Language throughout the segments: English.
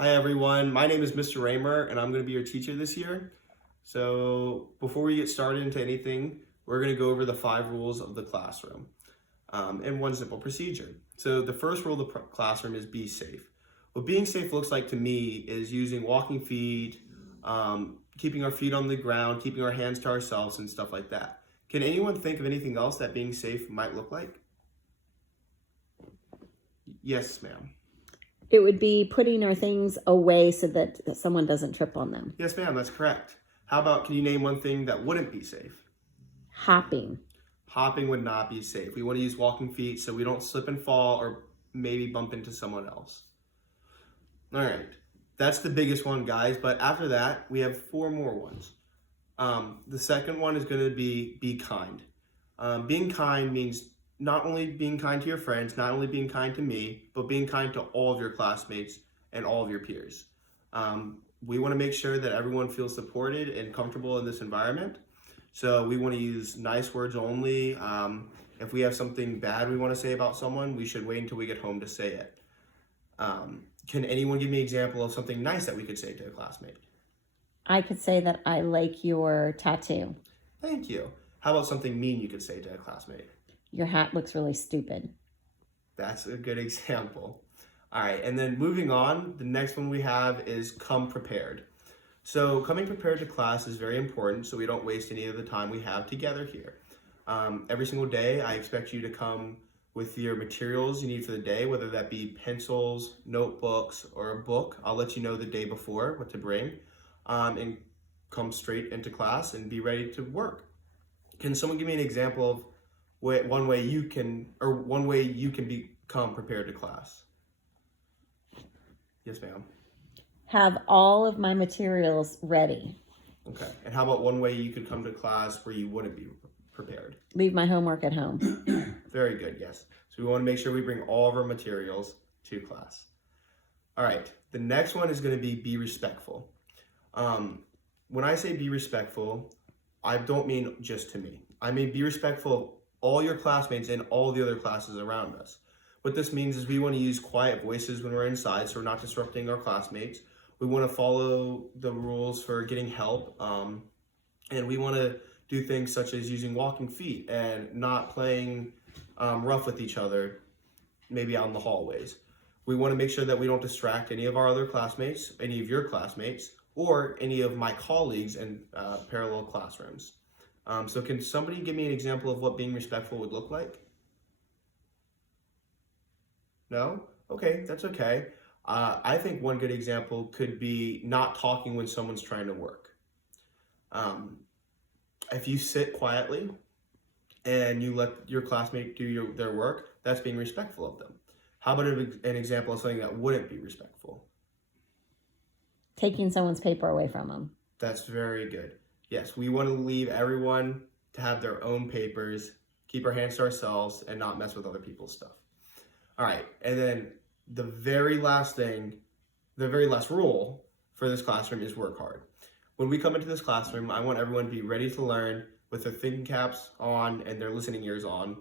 Hi everyone, my name is Mr. Raymer and I'm going to be your teacher this year. So before we get started into anything, we're going to go over the 5 rules of the classroom and one simple procedure. So the first rule of the classroom is be safe. What being safe looks like to me is using walking feet, keeping our feet on the ground, keeping our hands to ourselves and stuff like that. Can anyone think of anything else that being safe might look like? Yes, ma'am. It would be putting our things away so that someone doesn't trip on them. Yes, ma'am, that's correct. How about, can you name one thing that wouldn't be safe? Hopping. Hopping would not be safe. We want to use walking feet so we don't slip and fall or maybe bump into someone else. All right, that's the biggest one, guys. But after that, we have 4 more ones. The second one is going to be kind. Being kind means not only being kind to your friends, not only being kind to me, but being kind to all of your classmates and all of your peers. We want to make sure that everyone feels supported and comfortable in this environment. So we want to use nice words only. If we have something bad we want to say about someone, we should wait until we get home to say it. Can anyone give me an example of something nice that we could say to a classmate? I could say that I like your tattoo. Thank you. How about something mean you could say to a classmate? Your hat looks really stupid. That's a good example. All right, and then moving on, the next one we have is come prepared. So coming prepared to class is very important so we don't waste any of the time we have together here. Every single day, I expect you to come with your materials you need for the day, whether that be pencils, notebooks, or a book. I'll let you know the day before what to bring, and come straight into class and be ready to work. Can someone give me an example of one way you can become prepared to class? Yes, ma'am. Have all of my materials ready. Okay. And how about one way you could come to class where you wouldn't be prepared? Leave my homework at home. Very good, yes. So we want to make sure we bring all of our materials to class. All right. The next one is going to be respectful. When I say be respectful, I don't mean just to me. I mean be respectful of all your classmates and all the other classes around us. What this means is we want to use quiet voices when we're inside so we're not disrupting our classmates. We want to follow the rules for getting help, and we want to do things such as using walking feet and not playing rough with each other, maybe out in the hallways. We want to make sure that we don't distract any of our other classmates, any of your classmates, or any of my colleagues in parallel classrooms. So can somebody give me an example of what being respectful would look like? No? Okay, that's okay. I think one good example could be not talking when someone's trying to work. If you sit quietly and you let your classmate do their work, that's being respectful of them. How about an example of something that wouldn't be respectful? Taking someone's paper away from them. That's very good. Yes, we want to leave everyone to have their own papers, keep our hands to ourselves, and not mess with other people's stuff. All right, and then the very last rule for this classroom is work hard. When we come into this classroom, I want everyone to be ready to learn with their thinking caps on and their listening ears on.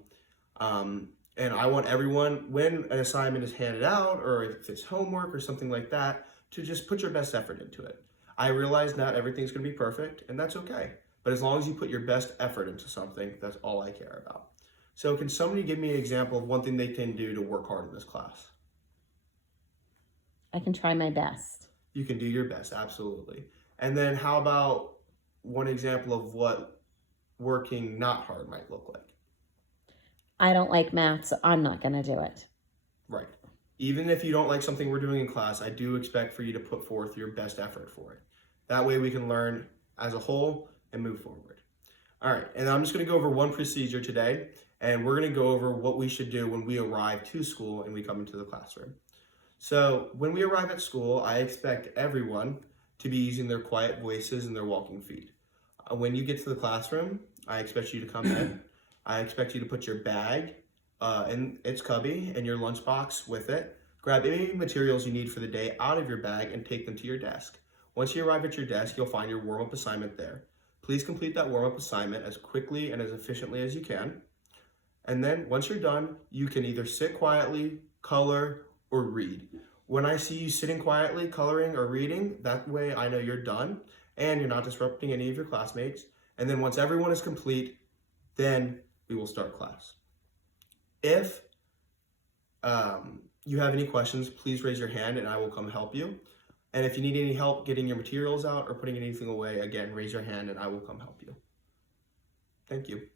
And I want everyone, when an assignment is handed out or if it's homework or something like that, to just put your best effort into it. I realize not everything's going to be perfect, and that's okay. But as long as you put your best effort into something, that's all I care about. So can somebody give me an example of one thing they can do to work hard in this class? I can try my best. You can do your best, absolutely. And then how about one example of what working not hard might look like? I don't like math, so I'm not going to do it. Right. Even if you don't like something we're doing in class, I do expect for you to put forth your best effort for it. That way we can learn as a whole and move forward. All right, and I'm just going to go over one procedure today, and we're going to go over what we should do when we arrive to school and we come into the classroom. So when we arrive at school, I expect everyone to be using their quiet voices and their walking feet. When you get to the classroom, I expect you to come in. I expect you to put your bag in its cubby and your lunchbox with it. Grab any materials you need for the day out of your bag and take them to your desk. Once you arrive at your desk, you'll find your warm-up assignment there. Please complete that warm-up assignment as quickly and as efficiently as you can. And then once you're done, you can either sit quietly, color, or read. When I see you sitting quietly, coloring or reading, that way I know you're done and you're not disrupting any of your classmates. And then once everyone is complete, then we will start class. If you have any questions, please raise your hand and I will come help you. And if you need any help getting your materials out or putting anything away, again, raise your hand and I will come help you. Thank you.